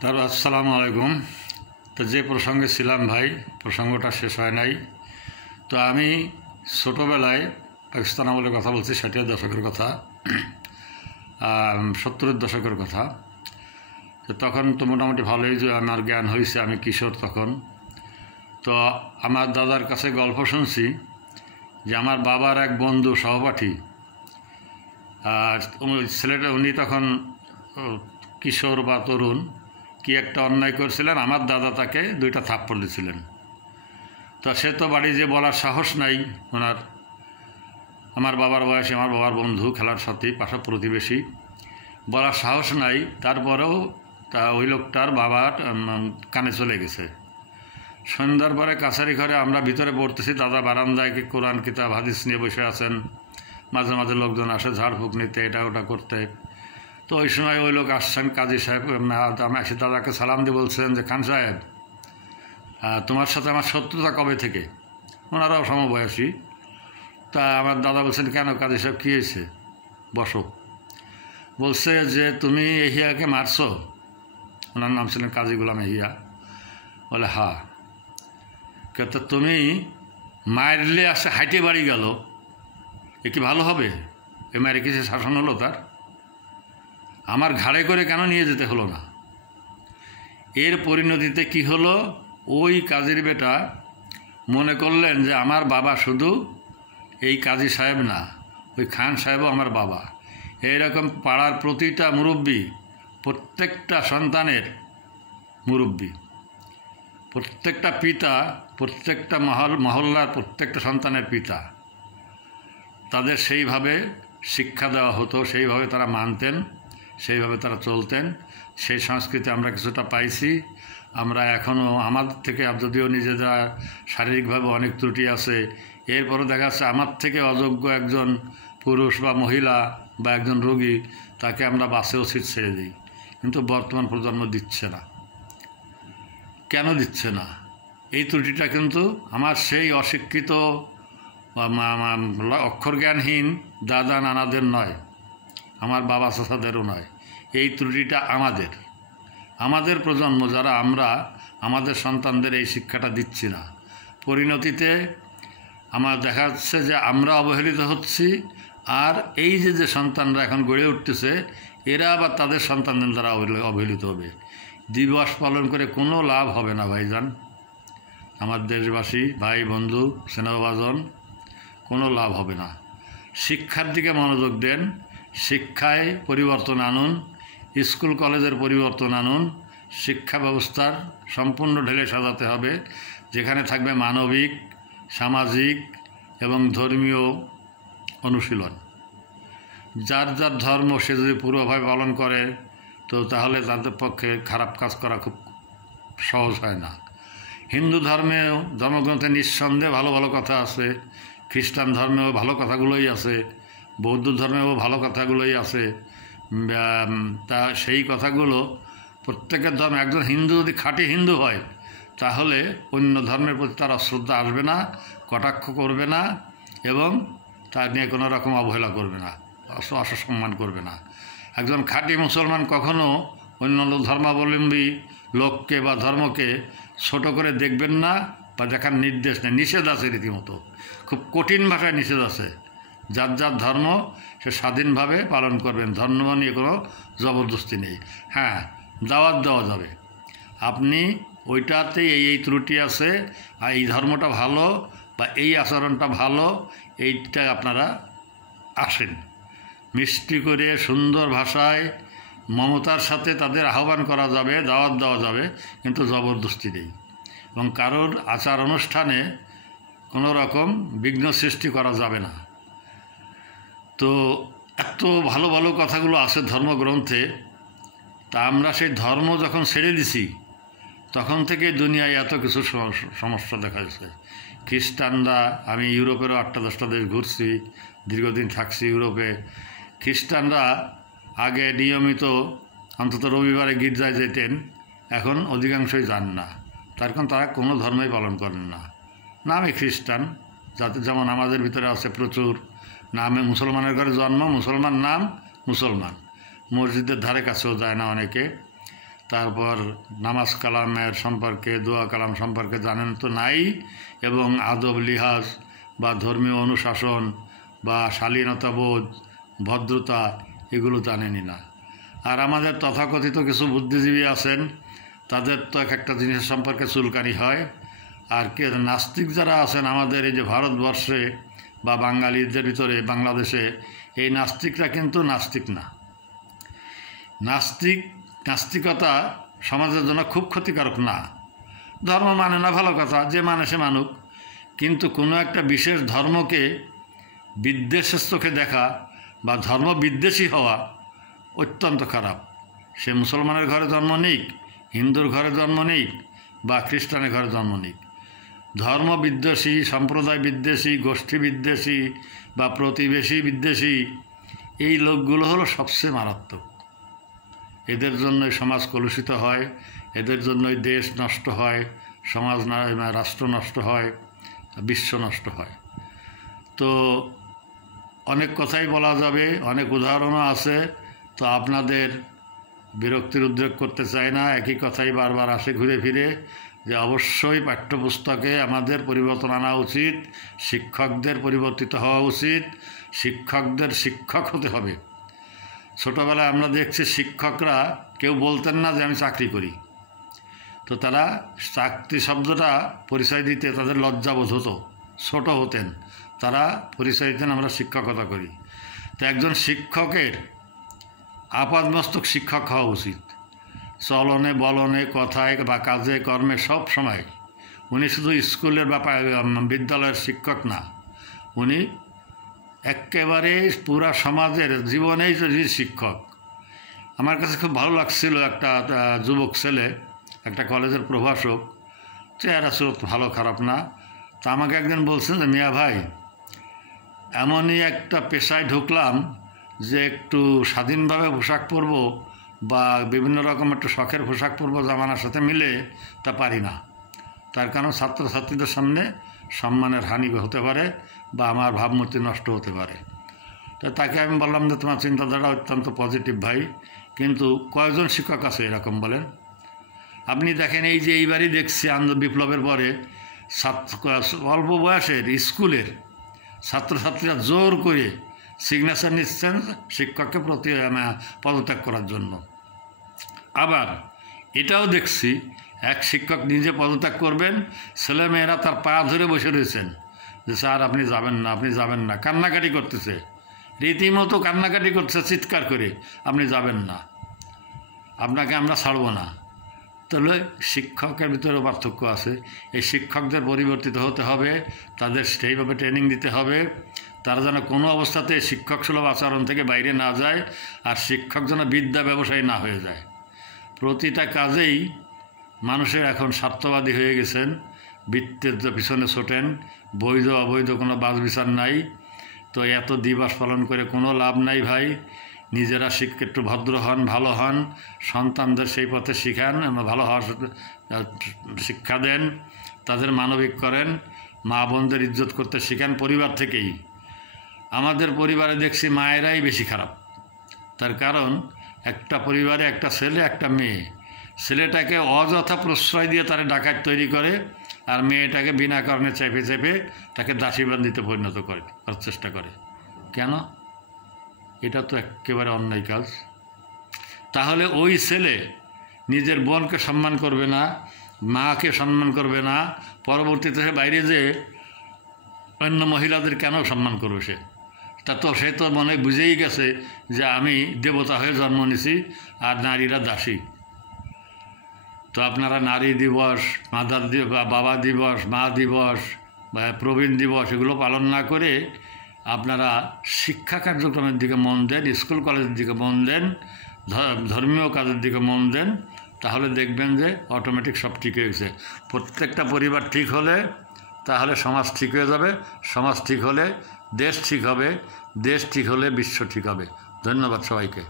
তারপর আসসালামু আলাইকুম। তো যে প্রসঙ্গে ছিলাম ভাই, প্রসঙ্গটা শেষ হয় নাই। তো আমি ছোটোবেলায় পাকিস্তান আমলের কথা বলছি, 60-এর দশকের কথা, 70-এর দশকের কথা। তো তখন তো মোটামুটি ভালোই যে আমার জ্ঞান হয়েছে, আমি কিশোর তখন। তো আমার দাদার কাছে গল্প শুনছি যে আমার বাবার এক বন্ধু সহপাঠী, ছেলেটা উনি তখন কিশোর বা তরুণ, কি একটা অন্যায় করেছিলেন, আমার দাদা তাকে 2টা থাপ্পড় দিয়েছিলেন। তো সে তো বাড়ি যে বলার সাহস নাই ওনার, আমার বাবার বয়সে, আমার বাবার বন্ধু, খেলার সাথী, পাশা প্রতিবেশী, বলার সাহস নাই। তারপরেও ওই লোকটার বাবার কানে চলে গেছে। সন্ধ্যার পরে কাছারি ঘরে আমরা ভিতরে পড়তেছি, দাদা বারান্দায় কোরআন কিতাব হাদিস নিয়ে বসে আছেন। মাঝে মাঝে লোকজন আসে ঝাড়ফুঁক নিতে, এটা ওটা করতে। তো ওই সময় ওই লোক আসছেন, কাজী সাহেব। আমি এসে দাদাকে সালাম দিয়ে বলছেন যে, খান সাহেব, তোমার সাথে আমার শত্রুতা কবে থেকে? ওনারাও সমবয়সী। তা আমার দাদা বলছেন, কেন কাজী সাহেব, কী হয়েছে? বসো। বলছে যে, তুমি এহিয়াকে মারছো? ওনার নাম ছিলেন কাজী গোলাম এহিয়া। বলে, হ্যাঁ। তো তুমি মারলে আসে হাইটে বাড়ি গেল, এ কি ভালো হবে? এ মারে কিছু শাসন হলো তার? আমার ঘাড়ে করে কেন নিয়ে যেতে হলো না? এর পরিণতিতে কি হলো? ওই কাজীর বেটা মনে করলেন যে আমার বাবা শুধু এই কাজী সাহেব না, ওই খান সাহেবও আমার বাবা। এইরকম পাড়ার প্রতিটা মুরব্বী, প্রত্যেকটা সন্তানের মুরব্বী, প্রত্যেকটা পিতা, প্রত্যেকটা মহল্লার প্রত্যেকটা সন্তানের পিতা, তাদের সেইভাবে শিক্ষা দেওয়া হতো, সেইভাবে তারা মানতেন, সেইভাবে তারা চলতেন। সেই সংস্কৃতি আমরা কিছুটা পাইছি। আমরা এখনও আমাদের থেকে, যদিও নিজেরা শারীরিকভাবে অনেক ত্রুটি আছে, এরপরও দেখা যাচ্ছে আমার থেকে অযোগ্য একজন পুরুষ বা মহিলা বা একজন রোগী, তাকে আমরা বাসেও সিট ছেড়ে দিই। কিন্তু বর্তমান প্রজন্ম দিচ্ছে না। কেন দিচ্ছে না? এই ত্রুটিটা কিন্তু আমার সেই অশিক্ষিত অক্ষর জ্ঞানহীন দাদা নানাদের নয়, আমার বাবা চাচাদেরও নয়। এই ত্রুটিটা আমাদের প্রজন্ম, যারা আমরা আমাদের সন্তানদের এই শিক্ষাটা দিচ্ছি না। পরিণতিতে আমার দেখা যাচ্ছে যে আমরা অবহেলিত হচ্ছি, আর এই যে সন্তানরা এখন গড়ে উঠতেছে, এরা আবার তাদের সন্তানদের দ্বারা অবহেলিত হবে। দিবস পালন করে কোনো লাভ হবে না ভাইজান, আমার দেশবাসী, ভাই, বন্ধু, স্নেহভাজন, কোনো লাভ হবে না। শিক্ষার দিকে মনোযোগ দেন, শিক্ষায় পরিবর্তন আনুন, স্কুল কলেজের পরিবর্তন আনুন, শিক্ষা ব্যবস্থার সম্পূর্ণ ঢেলে সাজাতে হবে, যেখানে থাকবে মানবিক, সামাজিক এবং ধর্মীয় অনুশীলন। যার যার ধর্ম সে যদি পুরোভাবে পালন করে, তো তাহলে তাদের পক্ষে খারাপ কাজ করা খুব সহজ হয় না। হিন্দু ধর্মেও, ধর্মগ্রন্থে নিঃসন্দেহে ভালো ভালো কথা আছে, খ্রিস্টান ধর্মেও ভালো কথাগুলোই আছে, বৌদ্ধ ধর্মেও ভালো কথাগুলোই আছে। তা সেই কথাগুলো প্রত্যেকের ধর্ম, একজন হিন্দু যদি খাঁটি হিন্দু হয়, তাহলে অন্য ধর্মের প্রতি তার অশ্রদ্ধা আসবে না, কটাক্ষ করবে না, এবং তার নিয়ে কোনো রকম অবহেলা করবে না, অসম্মান করবে না। একজন খাঁটি মুসলমান কখনো অন্য ধর্মাবলম্বী লোককে বা ধর্মকে ছোট করে দেখবেন না, বা দেখার নির্দেশ নেই, নিষেধ আছে রীতিমতো, খুব কঠিন ভাষায় নিষেধ আছে। যার যার ধর্ম সে স্বাধীনভাবে পালন করবেন, ধর্ম নিয়ে কোনো জবরদস্তি নেই। হ্যাঁ, দাওয়াত দেওয়া যাবে, আপনি ওইটাতে এই ত্রুটি আছে, আর এই ধর্মটা ভালো বা এই আচরণটা ভালো, এইটা আপনারা আসেন। মিষ্টি করে সুন্দর ভাষায় মমতার সাথে তাদের আহ্বান করা যাবে, দাওয়াত দেওয়া যাবে, কিন্তু জবরদস্তি নেই। এবং কারোর আচার অনুষ্ঠানে কোনো রকম বিঘ্ন সৃষ্টি করা যাবে না। তো এত ভালো ভালো কথাগুলো আছে ধর্মগ্রন্থে, তা আমরা সেই ধর্ম যখন ছেড়ে দিছি, তখন থেকে দুনিয়ায় এত কিছু সমস্যা দেখা যাচ্ছে। খ্রিস্টানরা, আমি ইউরোপেরও 8-10টা দেশ ঘুরছি, দীর্ঘদিন থাকছি ইউরোপে। খ্রিস্টানরা আগে নিয়মিত অন্তত রবিবারে গির্জায় যেতেন, এখন অধিকাংশই যান না। তার কারণ তারা কোনো ধর্মই পালন করেন না, নামে খ্রিস্টান। যাতে যেমন আমাদের ভিতরে আছে প্রচুর, নামে মুসলমানের ঘরে জন্ম, মুসলমান নাম, মুসলমান, মসজিদের ধারে কাছেও যায় না অনেকে। তারপর নামাজ কালামের সম্পর্কে, দোয়া কালাম সম্পর্কে জানেন তো নাই, এবং আদব লিহাজ বা ধর্মীয় অনুশাসন বা শালীনতাবোধ, ভদ্রতা এগুলো জানেনই না। আর আমাদের তথাকথিত কিছু বুদ্ধিজীবী আছেন, তাদের তো এক একটা জিনিস সম্পর্কে চুলকানি হয়। আর নাস্তিক যারা আছেন আমাদের এই যে ভারতবর্ষে বা বাঙালিদের ভিতরে, বাংলাদেশে, এই নাস্তিকরা কিন্তু নাস্তিক না। নাস্তিকতা সমাজের জন্য খুব ক্ষতিকারক না। ধর্ম মানে না, ভালো কথা, যে মানে সে মানুক, কিন্তু কোনো একটা বিশেষ ধর্মকে বিদ্বেষের চোখে দেখা বা ধর্ম বিদ্বেষী হওয়া অত্যন্ত খারাপ। সে মুসলমানের ঘরে জন্ম নিক, হিন্দুর ঘরে জন্ম নিক বা খ্রিস্টানের ঘরে জন্ম নিক, ধর্ম বিদ্বেষী, সম্প্রদায় বিদ্বেষী, গোষ্ঠী বিদ্বেষী বা প্রতিবেশী বিদ্বেষী এই লোকগুলো হলো সবচেয়ে মারাত্মক। এদের জন্যই সমাজ কলুষিত হয়, এদের জন্যই দেশ নষ্ট হয়, সমাজ রাষ্ট্র নষ্ট হয়, বিশ্ব নষ্ট হয়। তো অনেক কথাই বলা যাবে, অনেক উদাহরণও আছে। তো আপনাদের বিরক্তির উদ্রেক করতে চাই না, একই কথাই বারবার আসে ঘুরে ফিরে, যে অবশ্যই পাঠ্যপুস্তকে আমাদের পরিবর্তন আনা উচিত, শিক্ষকদের পরিবর্তিত হওয়া উচিত, শিক্ষকদের শিক্ষক হতে হবে। ছোটোবেলায় আমরা দেখছি শিক্ষকরা কেউ বলতেন না যে আমি চাকরি করি, তো তারা চাকরি শব্দটা পরিচয় দিতে তাদের লজ্জাবোধ হতো, ছোট হতেন, তারা পরিচয় দিতেন আমরা শিক্ষকতা করি। তো একজন শিক্ষকের আপাদমস্তক শিক্ষক হওয়া উচিত, চলনে বলনে, কথায় বা কাজে কর্মে সব সময়। উনি শুধু স্কুলের বা বিদ্যালয়ের শিক্ষক না, উনি একেবারে পুরা সমাজের জীবনেই যদি শিক্ষক। আমার কাছে খুব ভালো লাগছিল, একটা যুবক ছেলে, একটা কলেজের প্রভাষক, চেহারা স্রোত ভালো খারাপ না, তা আমাকে একদিন বলছেন যে মিয়া ভাই, এমনই একটা পেশায় ঢুকলাম যে একটু স্বাধীনভাবে পোশাক পরব বা বিভিন্ন রকম একটু শখের পোশাক পরব জামানার সাথে মিলে, তা পারি না। তার কারণ ছাত্রছাত্রীদের সামনে সম্মানের হানি হতে পারে বা আমার ভাবমূর্তি নষ্ট হতে পারে। তো তাকে আমি বললাম যে তোমার চিন্তাধারা অত্যন্ত পজিটিভ ভাই, কিন্তু কয়জন শিক্ষক আছে এরকম বলেন? আপনি দেখেন, এই যে এইবারই দেখছি বিপ্লবের পরে অল্প বয়সের স্কুলের ছাত্রছাত্রীরা জোর করে সিগনেচার নিচ্ছেন শিক্ষককে পদত্যাগ করার জন্য। আবার এটাও দেখছি এক শিক্ষক নিজে পদত্যাগ করবেন, ছেলেমেয়েরা তার পা ধরে বসে রয়েছেন যে স্যার আপনি যাবেন না, আপনি যাবেন না, কান্নাকাটি করতেছে, রীতিমতো কান্নাকাটি করছে চিৎকার করে, আপনি যাবেন না, আপনাকে আমরা ছাড়ব না। তাহলে শিক্ষকের ভিতরেও পার্থক্য আছে। এই শিক্ষকদের পরিবর্তিত হতে হবে, তাদের সেইভাবে ট্রেনিং দিতে হবে, তারা যেন কোনো অবস্থাতে শিক্ষক সুলভ আচরণ থেকে বাইরে না যায়, আর শিক্ষক যেন বিদ্যা ব্যবসায়ী না হয়ে যায়। প্রতিটা কাজেই মানুষের এখন স্বার্থবাদী হয়ে গেছেন, বৃত্তের পিছনে ছোটেন, বৈধ অবৈধ কোনো বাছ বিচার নাই। তো এত দিবস পালন করে কোনো লাভ নাই ভাই। নিজেরা একটু ভদ্র হন, ভালো হন, সন্তানদের সেই পথে শিখান, ভালো হওয়ার শিক্ষা দেন, তাদের মানবিক করেন, মা বোনদের ইজ্জত করতে শিখান পরিবার থেকেই। আমাদের পরিবারে দেখছি মায়েরাই বেশি খারাপ। তার কারণ একটা পরিবারে একটা ছেলে একটা মেয়ে, ছেলেটাকে অযথা প্রশ্রয় দিয়ে তারা ডাকাত তৈরি করে, আর মেয়েটাকে বিনা কারণে চেপে চেপে তাকে দাসীবান্দিতে পরিণত করার চেষ্টা করে। কেন? এটা তো একেবারে অন্যায় কাজ। তাহলে ওই ছেলে নিজের বোনকে সম্মান করবে না, মাকে সম্মান করবে না, পরবর্তীতে সে বাইরে যে অন্য মহিলাদের কেন সম্মান করবে? সে তো মনে বুঝেই গেছে যে আমি দেবতা হয়ে জন্ম নিছি আর নারীরা দাসী। তো আপনারা নারী দিবস, মাদার দিবস, বাবা দিবস, মা দিবস বা প্রবীণ দিবস এগুলো পালন না করে আপনারা শিক্ষা কার্যক্রমের দিকে মন দেন, স্কুল কলেজের দিকে মন দেন, ধর্মীয় কাজের দিকে মন দেন, তাহলে দেখবেন যে অটোমেটিক সব ঠিক হয়ে গেছে। প্রত্যেকটা পরিবার ঠিক হলে তাহলে সমাজ ঠিক হয়ে যাবে, সমাজ ঠিক হলে দেশ ঠিক হবে, দেশ ঠিক হলে বিশ্ব ঠিক হবে। ধন্যবাদ সবাইকে।